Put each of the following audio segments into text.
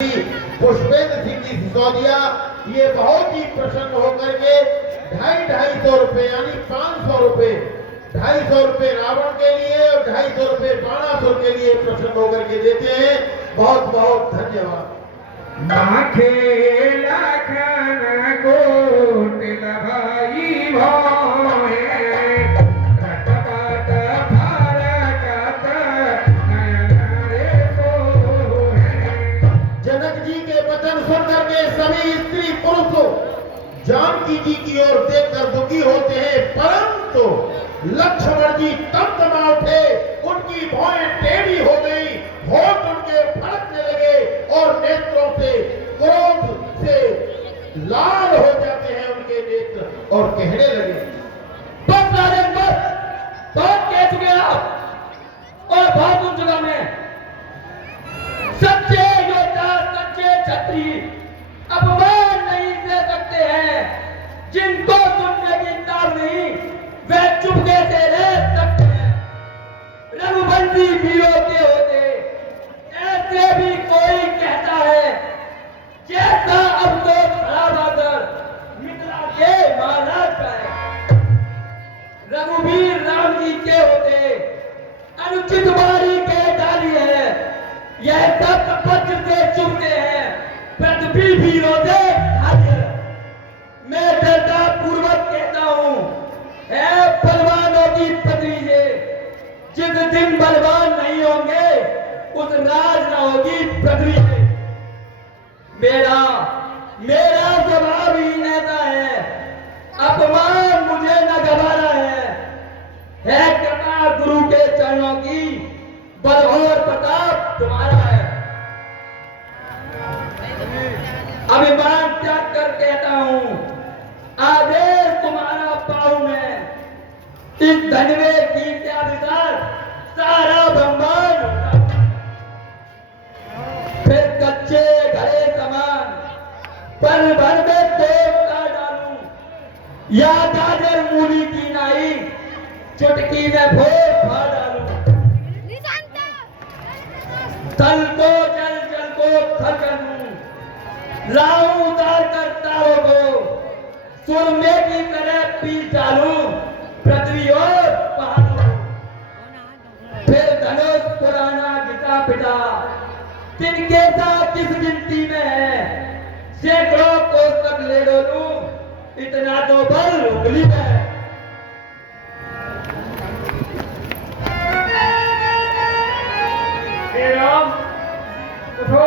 पुष्पेंद्र सिंह जी सिसोदिया ये बहुत ही प्रसन्न होकर के 250 रुपए यानी 500 रुपए 250 रुपए रावण के लिए और 250 रुपए बाणासुर के लिए प्रसन्न होकर के देते हैं। बहुत बहुत धन्यवाद। जनक जी के वचन सुनकर के सभी स्त्री पुरुष जानकी जी की ओर देखकर दुखी होते हैं, परंतु लक्ष्मण जी तमा उठे, उनकी भौहें टेढ़ी हो गई, होठ उनके फड़कने लगे और नेत्रों से क्रोध से लाल हो जाते हैं उनके नेत्र और कहने लगे, बस राजन बस, बहुत कह चुके आप और बहुत सुन चुका मैं। सच्चे योद्धा सच्चे छत्री अपमान नहीं दे सकते हैं, जिनको सुनने की ताब नहीं वे चुपके से रह सकते हैं। रघुवंशी वीरों के होते ऐसे भी कोई कहता है, जैसा अफसोस खड़ा बादल मिथिला के महाराज का है। रघुवीर राम जी के होते अनुचित बारी के डाली है, यह सब वज्र से चुभते हैं, पृथ्वी वीरों से खाली है। मैं श्रद्धा पूर्वक कहता हूं, है बलवानों की पत्नी से, जिस दिन बलवान नहीं होंगे उस राज न होगी पृथ्वी से। मेरा मेरा स्वभाव ही ऐसा है, अपमान मुझे न गवारा है कृपा गुरु के चरणों की, बल और प्रताप तुम्हारा है। अभिमान त्याग कर कहता हूं, आदेश तुम्हारा पाऊं मैं, इस धनवे की त्यागदार सारा ब्रह्मांड फिर कच्चे घड़े समान पल भर में तोड़ का डालूं, या गाजर मूली की नाई चुटकी में भोर खा डालूं। थल को जल जल को थल कर लूं, लाऊं उतार कर तारों को, सुरमे की तरह पी डालूं पृथ्वी और पहाड़ों। फिर धनुष पुराना घिसा पिटा तिनके साथ किस गिनती में है, सैकड़ों कोस तक ले डोलूं, इतना तो बल उंगली में है। राम उठो,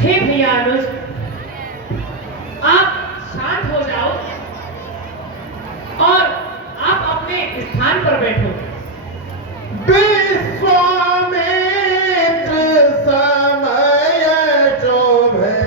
हे भैया अनुज, आप शांत हो जाओ और आप अपने स्थान पर बैठो। विश्वामित्र समय शोभे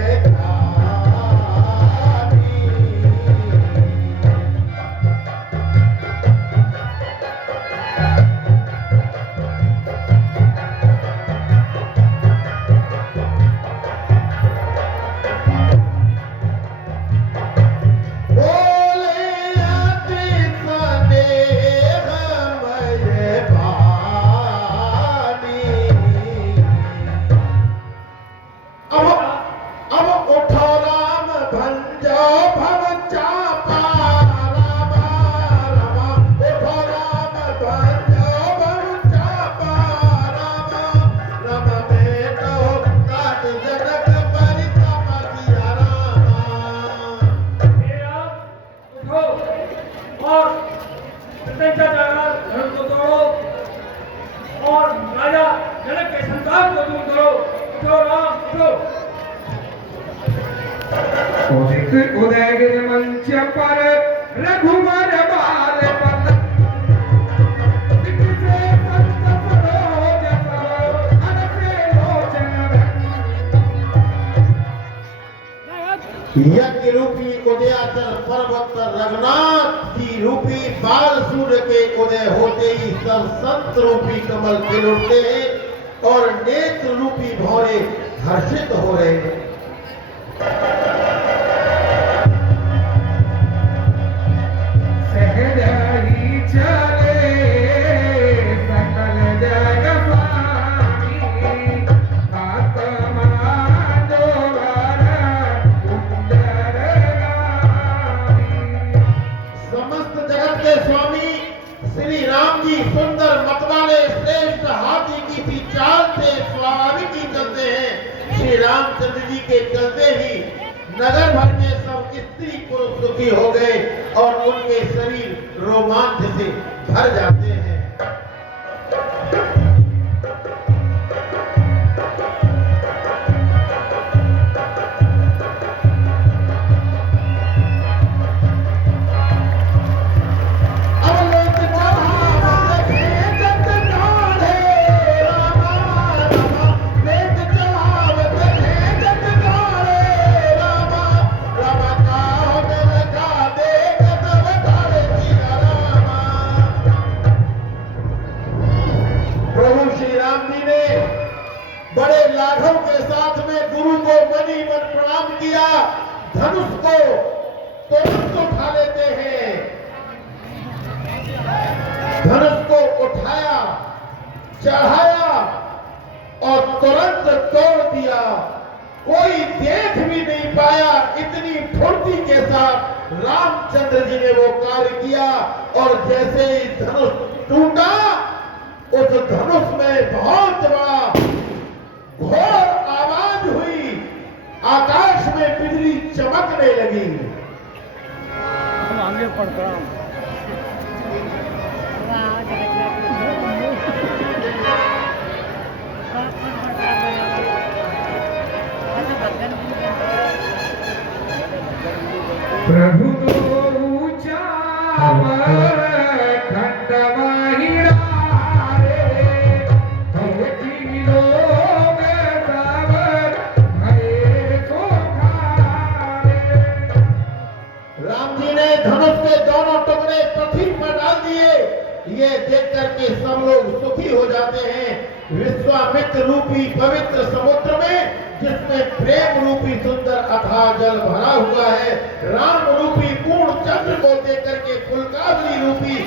और राजा जनक के संताप को दूर करो। उठो राम उठो। उदित उदयगिरि मंच पर रघुवर बाल पत, दिखसे पंत सरोज सब, हरसे लोचन। यज्ञ रूपी उदयाचल पर्वत पर रघुनाथ की रूपी बाल सूर्य के उदय होते ही सब संत रूपी कमल खिल उठते हैं और नेत्र रूपी भौरे हर्षित हो रहे हैं। सहज समस्त जगत के स्वामी श्री राम जी सुंदर मतवाले श्रेष्ठ हाथी की सी चाल से स्वाभाविक ही चलते हैं। श्री रामचंद्र जी के चलते ही नगर भर के सब स्त्री पुरुष सुखी हो गए और उनके शरीर रोमांच से भर जाते हैं। बड़े लाघव के साथ में गुरु को मनी मन प्रणाम किया। धनुष को तुरंत उठा लेते हैं। धनुष को उठाया, चढ़ाया और तुरंत तोड़ दिया। कोई देख भी नहीं पाया। इतनी फुर्ती के साथ रामचंद्र जी ने वो कार्य किया और जैसे ही धनुष टूटा, उस धनुष में बहुत बड़ा घोर आवाज हुई। आकाश में बिजली चमकने लगी। आगे पढ़ता प्रभु तो ऊंचा धनुष के दोनों टुकड़े पृथ्वी पर डाल दिए। ये देख करके सब लोग सुखी हो जाते हैं। विश्वामित्र रूपी पवित्र समुद्र में जिसमें प्रेम रूपी सुंदर अथाह जल भरा हुआ है, राम रूपी पूर्ण चंद्र को देख करके फुलकावली रूपी